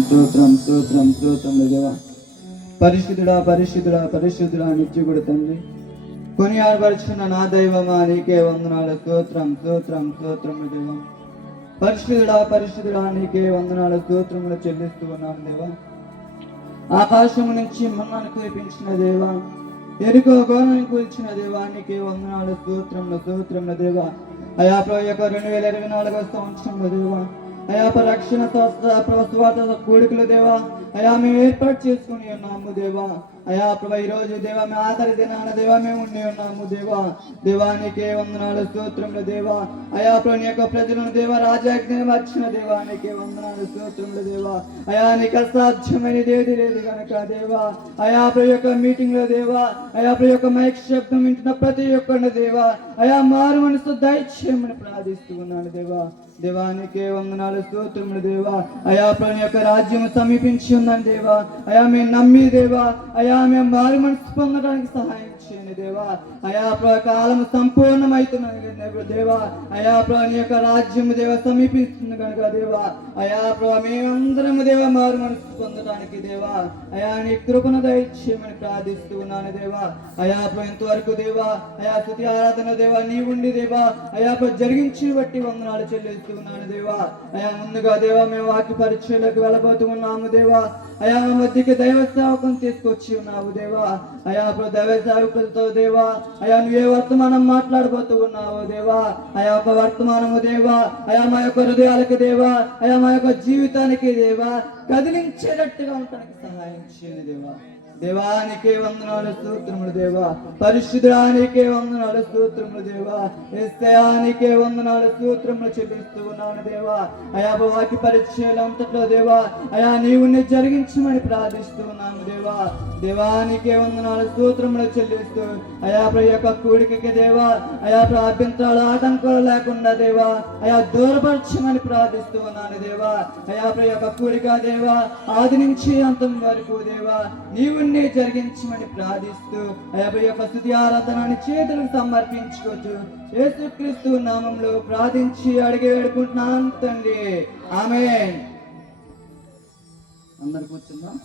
స్తోత్రం స్తోత్రం స్తోత్రం దేవా. పరిశుద్ధుడా పరిశుద్ధుడా పరిశుద్ధుడా నిత్యుడు తండ్రి, కొనియాడబడుచున్న నా దైవమా నీకే వందనాలు. స్తోత్రం స్తోత్రం స్తోత్రములు దేవా. పరిశుద్ధుడా పరిశుద్ధుడా నీకే వందనాలు స్తోత్రములు చెల్లిస్తూ ఉన్నాను దేవా. ఆకాశము నుంచి మన్నాను కురిపించిన దేవా, ఎరుకో గోనని కూల్చిన దేవా నీకే వందనాలు స్తోత్రములు స్తోత్రములు దేవా. అయా ప్రభు యొక్క 2024 సంవత్సరంలో దేవా, అయా రక్షణ స్వార్థ కోడికలు దేవా, అయా మేము ఏర్పాటు చేసుకుని ఉన్నాము దేవా. అయా ప్రభు ఈ రోజు దేవా మేము ఆఖరి దినాన దేవా మేము ఉండి ఉన్నాము దేవా. దేవానికే వందనాలు స్తోత్రములు దేవా. అయా ప్రభు నీ యొక్క ప్రజలను దేవా రాజాజ్ఞ వచ్చిన దేవానికే వందనాలు స్తోత్రములు దేవా. అయా నీకు అసాధ్యమైనది ఏది లేదు కనుక దేవా. అయా ప్రభు యొక్క మీటింగ్ లో దేవా, అయా ప్రభు యొక్క మైక్ శబ్దం వింటున్న ప్రతి ఒక్కరిని దేవా, అయా మారు మనసు దయచేయమని ప్రార్థిస్తూ ఉన్నాను దేవా. దేవానికే వందనాలు స్తోత్రములు దేవా. అయా ప్రభు యొక్క రాజ్యం సమీపించి ఉందని దేవా. అయా మేము నమ్మి దేవా, అయా మేము మారు మనసు పొందడానికి సహాయం చేయండి దేవా. అయా ప్రభు కాలం సంపూర్ణమవుతున్నది దేవా. అయా ప్రభు నీ యొక్క రాజ్యం దేవ సమీపిస్తుంది కనుక దేవా. అయా ప్రభు మేమందరము దేవా మారు మనసు పొందడానికి దేవా, అయా నీ కృపను దయచేయమని ప్రార్థిస్తూ ఉన్నాను దేవా. అయా ప్రభు ఎంతవరకు దేవా, అయా స్తుతి ఆరాధన దేవా నీ ఉండి దేవా, అయా ప్రభు జరిగించి బట్టి వందనాలు చెల్లిస్తూ ఉన్నాను దేవా. అయా ముందుగా దేవా మేము వాక్య పరిచయలోకి వెళ్ళబోతూ ఉన్నాము దేవా. అయా మా మధ్యకి దైవ సేవకుని తీసుకొచ్చి ఉన్నావు దేవా. అయా ప్రభు దైవ సేవకులతో దేవా, అయా నువ్వే వర్తమానం మాట్లాడబోతూ ఉన్నావు దేవా. అయా ఒక వర్తమానము దేవా, అయా మా యొక్క హృదయాలకు దేవా, అయా మా యొక్క జీవితానికి దేవా కదిలించేటట్టుగా ఉండడానికి సహాయం చేయండి దేవా. దేవానికే వందనాలు స్తోత్రములు దేవా. పరిశుద్ధానికే వందనాలు స్తోత్రములు దేవా. యేసయ్యానికే వందనాలు స్తోత్రములు చెల్లిస్తూ ఉన్నాను దేవా. అయా వాక్య పరిచయాలు అంతట్లో దేవా, అయా నీవు జరిగించమని ప్రార్థిస్తూ ఉన్నాను దేవా. దేవానికే వందనాలు స్తోత్రములు చెల్లిస్తూ అయా ప్రభు యొక్క కూడికకి దేవా, అయా ప్రభు అభ్యంతరాలు ఆటంకాలు లేకుండా దేవా, అయా దూరపరచమని ప్రార్థిస్తూ ఉన్నాను దేవా. అయా ప్రభు యొక్క కూడిక దేవా ఆది నుంచి అంతం వరకు దేవా నీవు జరిగించమని ప్రార్థిస్తూ అయా యొక్క స్తుతి ఆరాధనని చేతులకు సమర్పించుకోవచ్చు. యేసుక్రీస్తు నామంలో ప్రార్థించి అడిగి వేడుకుంటున్నాను తండ్రి. ఆమేన్. అందరు కూర్చుందాం.